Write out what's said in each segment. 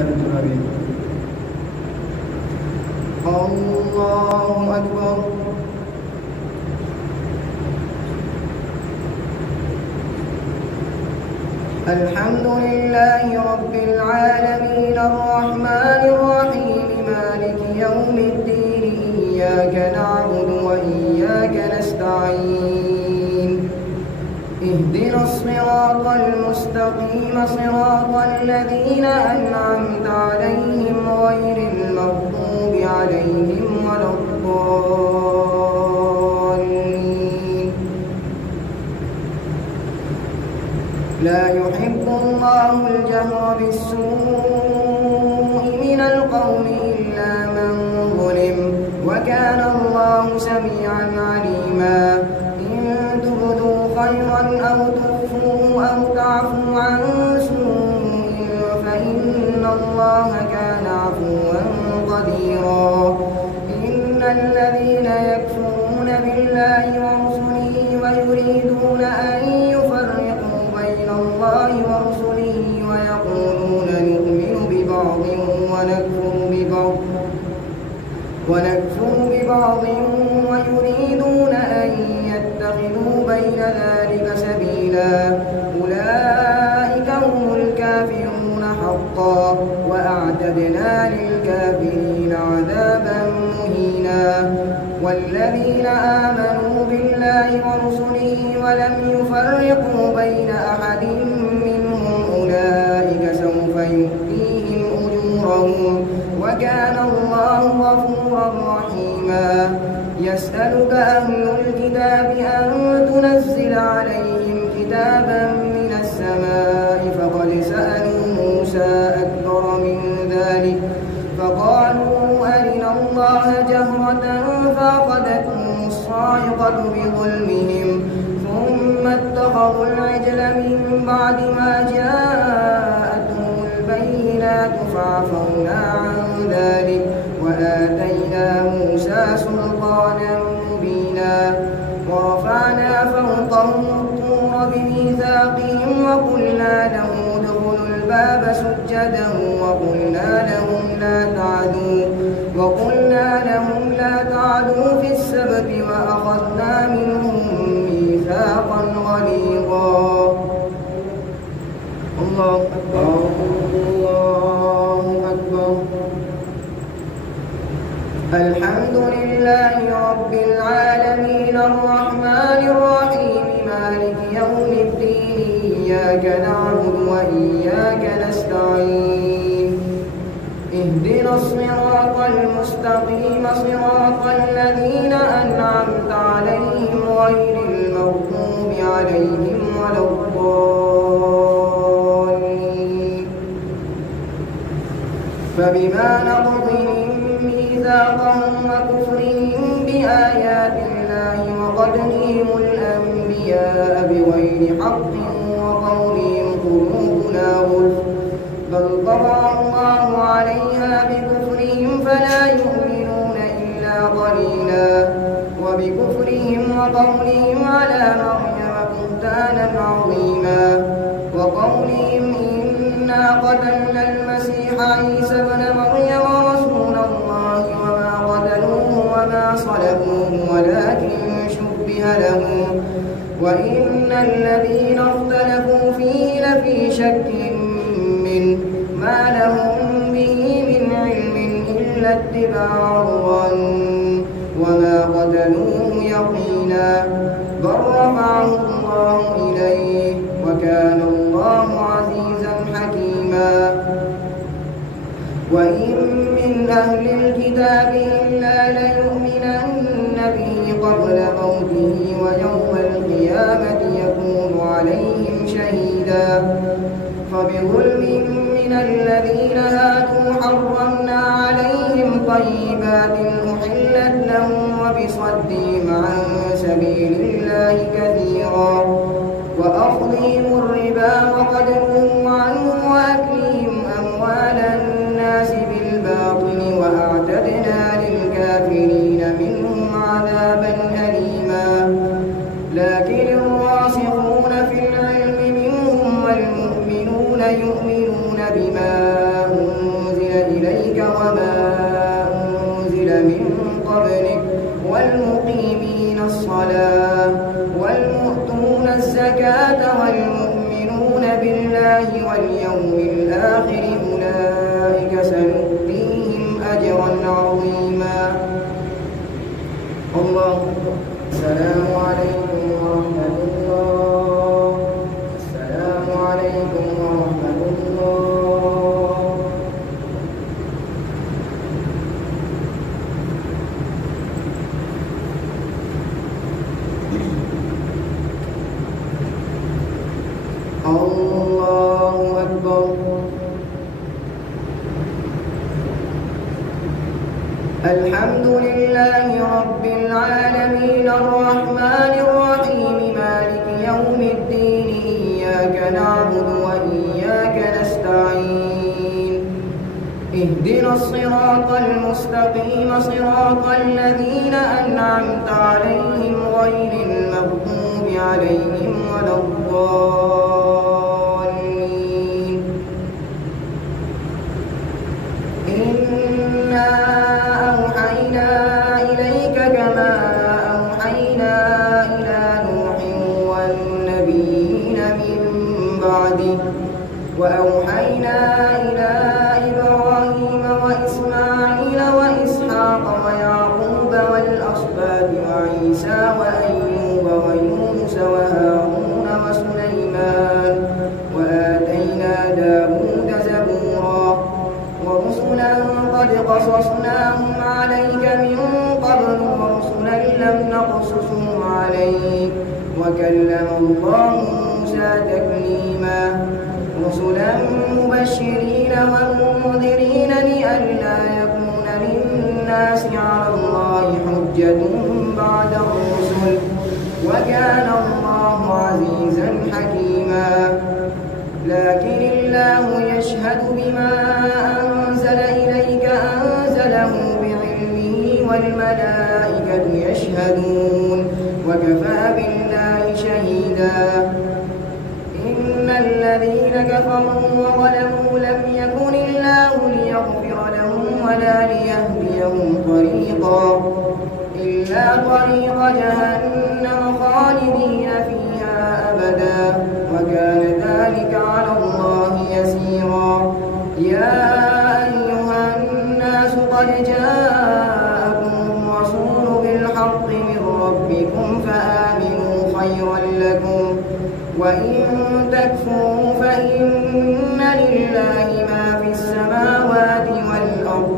أجمعين. الله أكبر. الحمد لله رب العالمين الرحمن الرحيم مالك يوم الدين إياك نعبد وإياك نستعين اهدنا الصراط المستقيم صراط الذين أنعمت عليهم غير المغضوب عليهم ولا الضالين. لا يحب الله الجهر بالسوء من القول إلا من ظلم وكان الله سميعا عليما. إن تبدوا خيرا أو تخفوه أو تعفوا عن سوء فإن الله كان عفوا قديرا. إن الذين يكفرون بالله ورسله ويريدون أن يفرقوا بين الله ورسله ويقولون نؤمن ببعض ونكفر ببعض ويريدون أن يتخذوا بين ذلك سبيلا أولئك هم الكافرون حقا وأعتدنا للكافرين عذابا مهينا. والذين آمنوا بالله ورسله ولم يفرقوا بين أحد منهم أولئك سوف يؤتيهم أجورهم وكان الله غفورا رحيما. يسألك أهل الكتاب أن تنزل عليهم كتابا من السماء فقد سألوا موسى أكبر من ذلك فقالوا أرنا الله جهرة فأخذتهم الصاعقة بظلمهم ثم اتخذوا العجل من بعد ما جاءتهم البينات فعفونا عن ذلك وآتينا موسى سلطانا مبينا. ورفعنا فوقهم الطور بميثاقهم وقلنا لهم ادخلوا الباب سجدا وقلنا لهم لا تعدوا في السبت وأخذنا منهم ميثاقا غليظا. الله أكبر. الله أكبر. الحمد لله رب العالمين الرحمن الرحيم مالك يوم الدين إياك نعبد وإياك نستعين اهدنا الصراط المستقيم صراط الذين أنعمت عليهم غير المغضوب عليهم ولا الضالين. فبما نقضهم ميثاقهم وكفرهم بآيات الله وقتلهم الأنبياء بغير حق وقولهم قلوبنا غلف بل طبع الله عليها بكفرهم فلا يؤمنون إلا قليلا. وبكفرهم وقولهم على مريم بهتانا عظيما. وقولهم إنا قتلنا المسيح عيسى ابن مريم رسول الله وما قتلوه وما صلبوه ولكن شبه لهم وإن الذين اختلفوا فيه لفي شك منه ما لهم به من علم إلا اتباع الظن وما قتلوه يقينا بل رفعه الله إليه وكان الله عزيزا حكيما. وإن من أهل الكتاب إلا ليؤمنن به قبل موته ويوم القيامة يكون عليهم شهيدا. فبظلم من الذين هادوا حرمنا عليهم طيبات أحلت لهم وبصدهم عن سبيل الله كثيرا وأخذهم الربا وقد نهوا عنه وأكلهم أموال الناس بالباطل وأعتدنا للكافرين منهم عذابا أليما. لكن الراسخون في العلم منهم والمؤمنون يؤمنون بما أنزل الآخر أولئك سنؤتيهم أجرا عظيما. الله. السلام عليكم ورحمة الله. السلام عليكم ورحمة الله. الله أكبر. الحمد لله رب العالمين الرحمن الرحيم مالك يوم الدين إياك نعبد وإياك نستعين اهدنا الصراط المستقيم صراط الذين أنعمت عليهم غير المغضوب عليهم ولا الضالين. إنا أوحينا إليك كما أوحينا إلى نوح والنبيين من بعده وأوحينا إلى إبراهيم وإسماعيل وإسحاق ويعقوب والأسباط وعيسى وأيوب ويونس وهارون وسليمان وآتينا داود زبورا ورسلا قد قصصناهم عليك من قبل ورسلا لم نقصصهم عليك وكلم الله موسى تكليما. رسلا مبشرين ومنذرين لئلا يكون للناس على الله حجة بعد الرسل وكان الله عزيزا حكيما. لكن الله يشهد بما أنزل إليك أنزله بعلمه والملائكة يشهدون وكفى بالله شهيدا. إن الذين كفروا وظلموا لم يكن الله ليغفر لهم ولا ليهديهم طريقا إلا طريق جهنم خالدين فيها أبدا وكان ذلك على الله يسيرا. يا أيها الناس قد جاءكم الرسول بالحق من ربكم فآمنوا خيرا لكم وإن تكفروا فإن لله ما في السماوات والأرض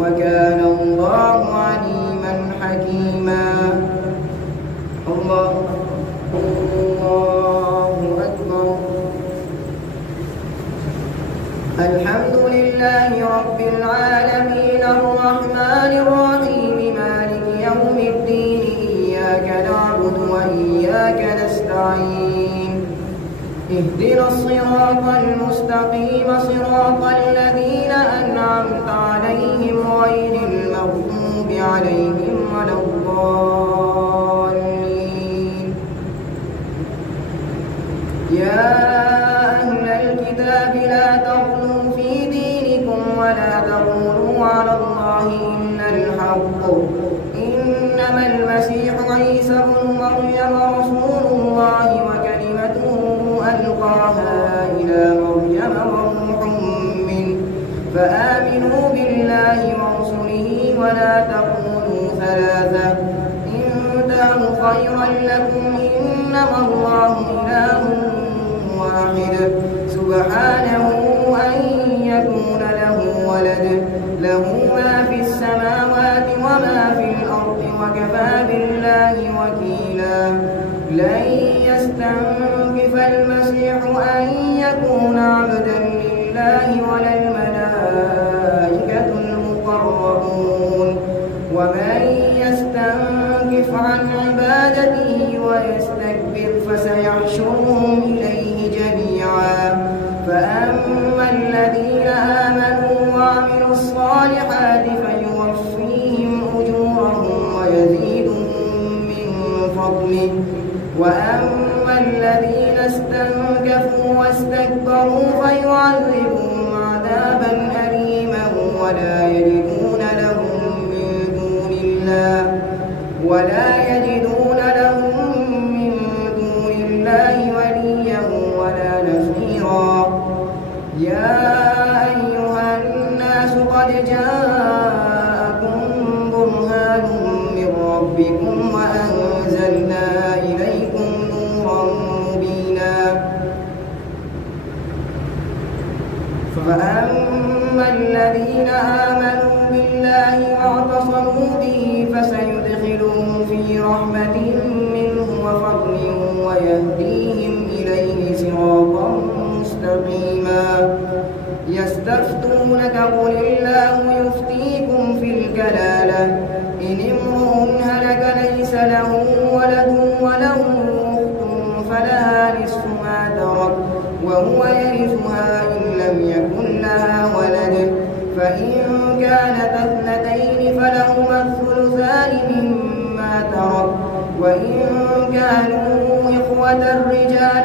وكان الله عليما حكيما. الله أكبر. الحمد لله رب العالمين الرحمن الرحيم مالك يوم الدين إياك نعبد وإياك نستعين اهدنا الصراط المستقيم صراط الذين أنعمت عليهم غير المغضوب عليهم ولا الضالين. يا أهل الكتاب لا تغلوا في دينكم ولا تقولوا على الله إلا الحق إنما المسيح عيسى بن مريم رسول الله وكلمته ألقاها إلى مريم وروح منه فآمنوا بالله ورسله ولا تقولوا ثلاثة انتهوا خيرا لكم إنما الله إله واحد سبحانه أن يكون له ولد له ما في السماوات وما في الأرض وكفى بالله وكيلا. لن يستنكف المسيح أن يكون عبدا لله ولا الملائكة المقربون ومن يستنكف عن عبادته ويستكبر فسيحشرهم إليه جميعا. فأما الذين آمنوا وعملوا الصالحات فيوفيهم أجورهم ويزيدهم من فضله وأما الذين استنكفوا واستكبروا فيعذبهم عذابا أليما ولا يجدون لهم من دون الله وليا ولا نصيرا. يا أيها الناس قد جاءكم برهان من ربكم وأنزلنا إليكم نورا مبينا فأما الذين آمنوا بالله واعتصموا به فسيدخلهم في رحمة منه وفضل ويهديهم إليه صراطا مستقيما يستفتونك قل الله يفتيكم في الكلالة إن امرؤ هلك ليس له ولد وله أخت فلها نصف ما ترك وهو يرثها إن لم يكن لها ولد فإن كانت اثنتين فلهما الثلثان مما ترك وإن كانوا إخوة رجالا